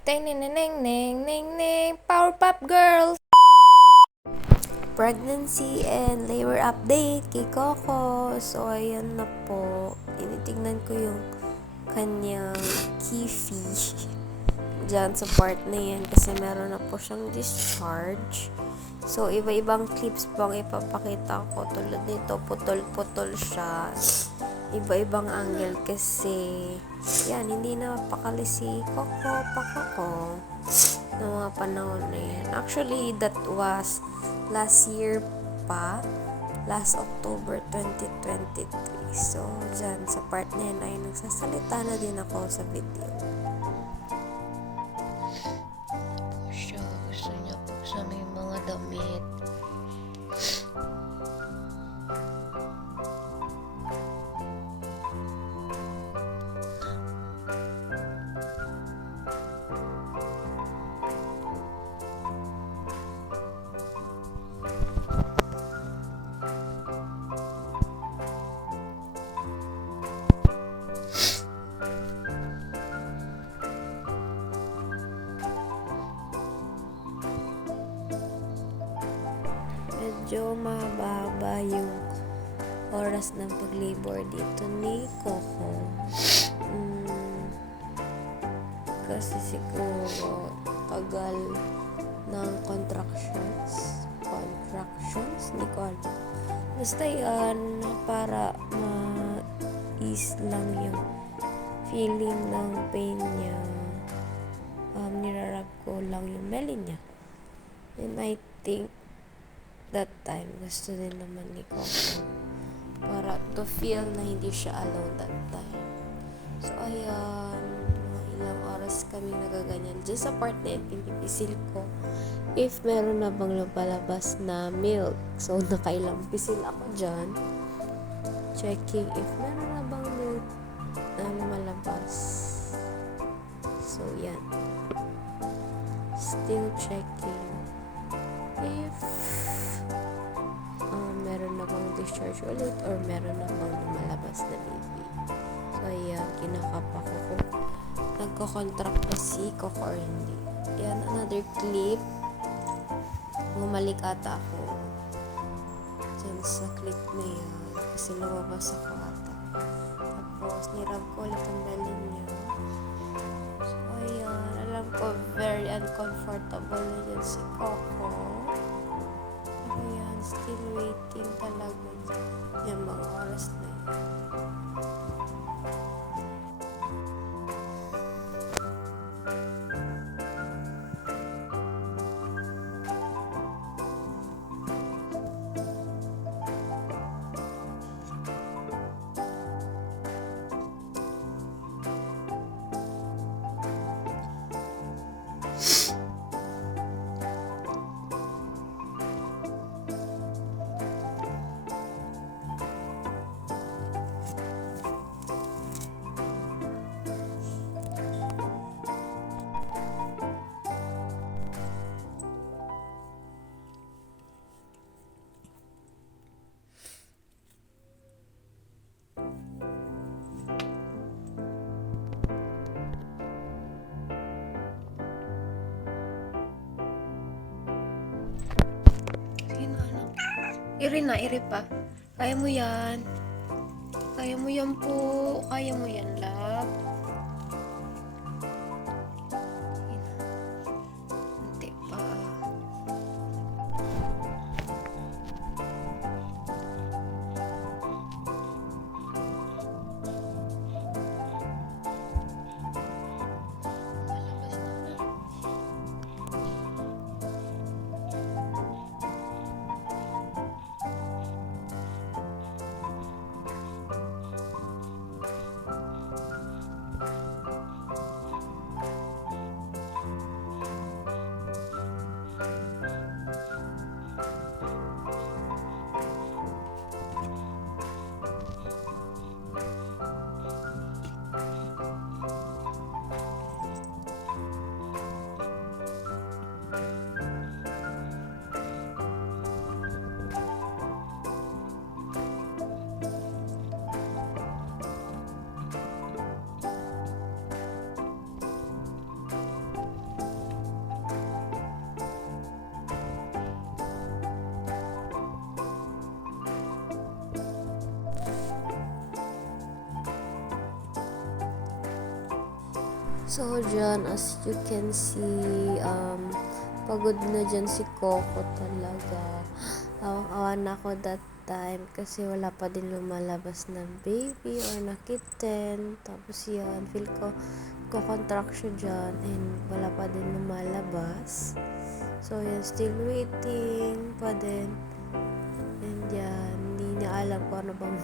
Ding ding ding ding ding ding ding. Powerpuff Girls! Pregnancy and labor update kay Coco. So, ayan na po. Tinitingnan ko yung kanyang kifi dyan sa part na yan kasi meron na po siyang discharge. So, iba-ibang clips po ang ipapakita ko. Tulad nito, putol-putol siya. Iba-ibang angle kasi yan, hindi na pakali si Coco Pakoko ng mga panahon na yan. Actually, that was last year pa, last October 2023. So, dyan sa part na yan ay nagsasalita na din ako sa video. Siya, gusto niya po sa may mga damit. Medyo mababa yung oras ng pag-labor dito ni Coco. Kasi siguro tagal ng contractions, hindi ko alam. Basta yan, para ma-ease lang yung feeling ng pain niya. Nirarab ko lang yung belly niya. And I think that time gusto din naman ni Coco para to feel na hindi siya alone that time. So ayan, mga ilang oras kami nagaganyan dyan sa part na yun, pinipisil ko if meron na bang lumalabas na milk. So nakailang pisil ako dyan, checking if meron na bang milk na lumalabas. So yan, still checking if meron na bang discharge ulit or meron na bang lumalabas na baby. So ayan, kinakapa ko kung nagko-contract pa si Coco or hindi. Ayan, another clip. Bumalik ata ako dyan sa clip na yan kasi lumabas ako ata. Tapos nirab ko ulit ang belly niya. So ayan, alam ko very uncomfortable na dyan si Coco. Ayan, still waiting talaga yung mga oras na yun. Iri na, iri pa. Kaya mo yan. Kaya mo yan po. Kaya mo yan, love. Hindi pa. So, dyan, as you can see, pagod na dyan si Coco talaga. Awang-awa na ako that time kasi wala pa din lumalabas na baby or na kitten. Tapos yan, feel ko ko-contract siya dyan and wala pa din lumalabas. So, yan, still waiting pa din. And yan, hindi niya alam kung ano bang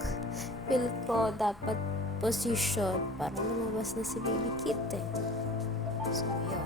feel ko dapat position para lumabas na si baby kitten. So, yun.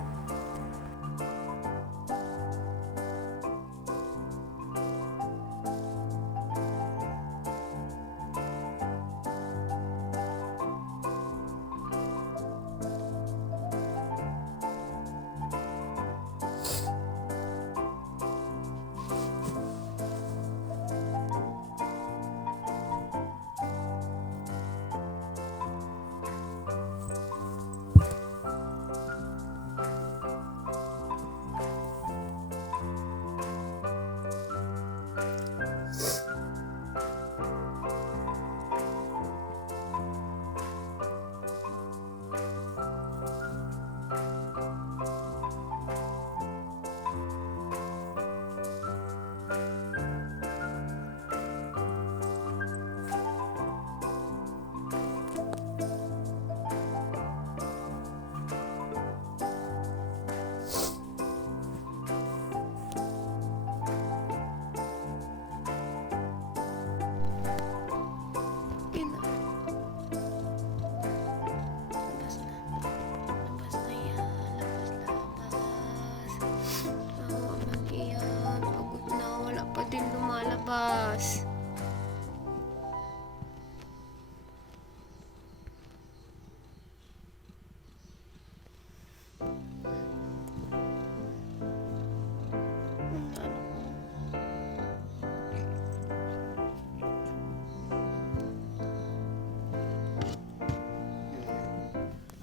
Din lumalabas.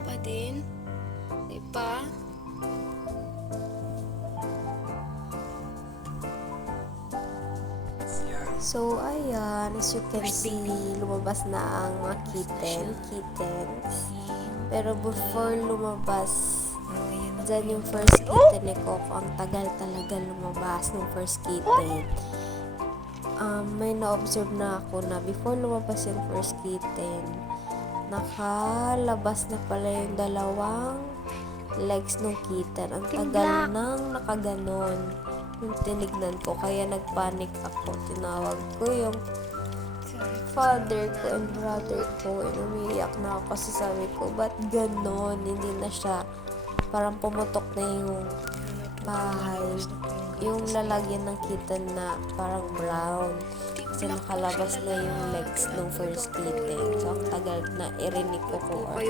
Pa din? Di pa? So, ayan, as you can see, lumabas na ang mga kittens. Pero before lumabas, dyan yung first kitten ni Coco, ang tagal talaga lumabas ng first kitten. May na-observe na ako na before lumabas yung first kitten, nakalabas na pala yung dalawang legs ng kitten. Ang tagal nang nakaganon. Yung tinignan ko, kaya nagpanic ako. Tinawag ko yung father ko and brother ko and umiiyak na ako kasi sabi ko, ba't ganon? Hindi na siya, parang pumutok na yung bahay, yung lalagyan ng kitten na parang brown kasi nakalabas na yung legs ng first kitten. So, ang tagal na irinig ko or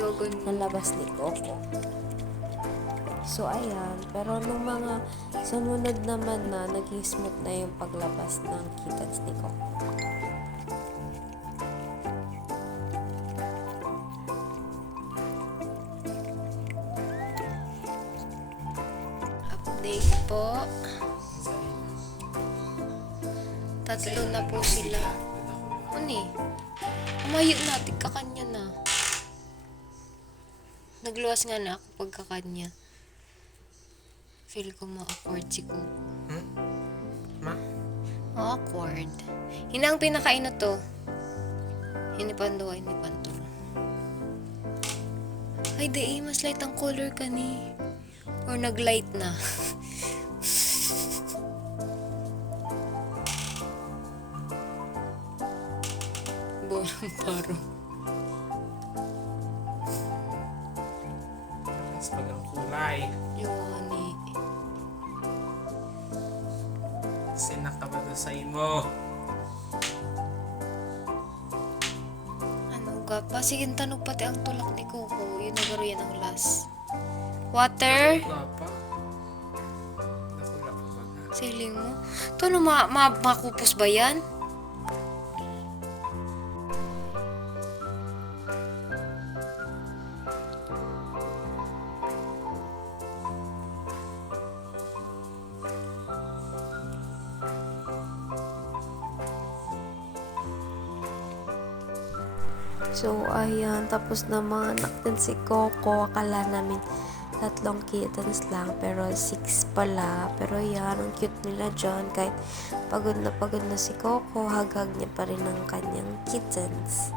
nalabas ni Coco. So, ayan. Pero nung mga sumunod naman na, naging smooth na yung paglabas ng kittens ni Coco. Update po. Tatlo na po sila. Ano eh? Umayo natin kakanya na. Nagluwas nga na ako pagkakanya. Feel ko ma-awkward si Coco. Ma? Ma-awkward. Hinang pinakain na to. Hinipanduwa, hinipanto. Ay, di mas light ang color ka ni. Or nag-light na. Bolang taro. Mas pag ang kulay. Yung ni. Sinak ka ba doon sa imo? Ano ga pa? Sige, tanong pati ang tulak ni Coco. Yun nagaro yan ang last. Water? Wala pa. Nakulak ba na? Siling mo? Ito ano, makupos ba yan? So, ayan. Tapos na mga anak din si Coco. Akala namin tatlong kittens lang, pero 6 pala. Pero yan, ang cute nila dyan. Kahit pagod na si Coco, hag-hag niya pa rin ang kanyang kittens.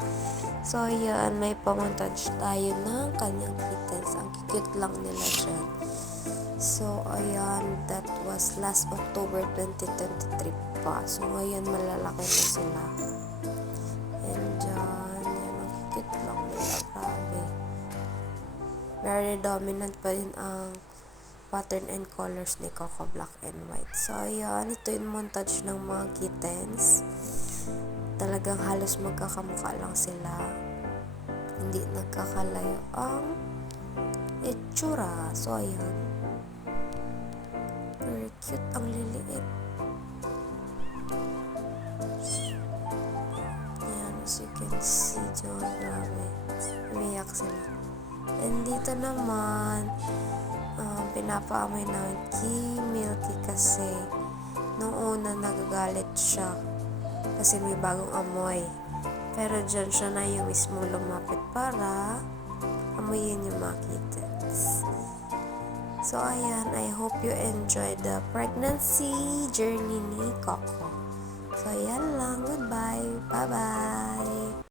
So, yan, may pamontage tayo ng kanyang kittens. Ang cute lang nila dyan. So, ayan, that was last October 2023 pa. So, ngayon, malalaki na sila. And dyan, yan, ang cute lang nila. Grabe. Very dominant pa din ang pattern and colors ni Coco Black and White. So, ayan, ito yung montage ng mga kittens. Talagang halos magkakamukha lang sila. Hindi nagkakalayo ang itsura. So, ayan. Very cute. Ang liliit. Ayan, as you can see dyan. Grabe. Umiyak sila. And dito naman, pinapaamoy namin kay Milky kasi nung una nagagalit siya kasi may bagong amoy. Pero dyan siya na yung mismo lumapit para amoyin yung mga kittens. So, ayan, I hope you enjoyed the pregnancy journey ni Coco. So, ayan lang. Goodbye. Bye-bye.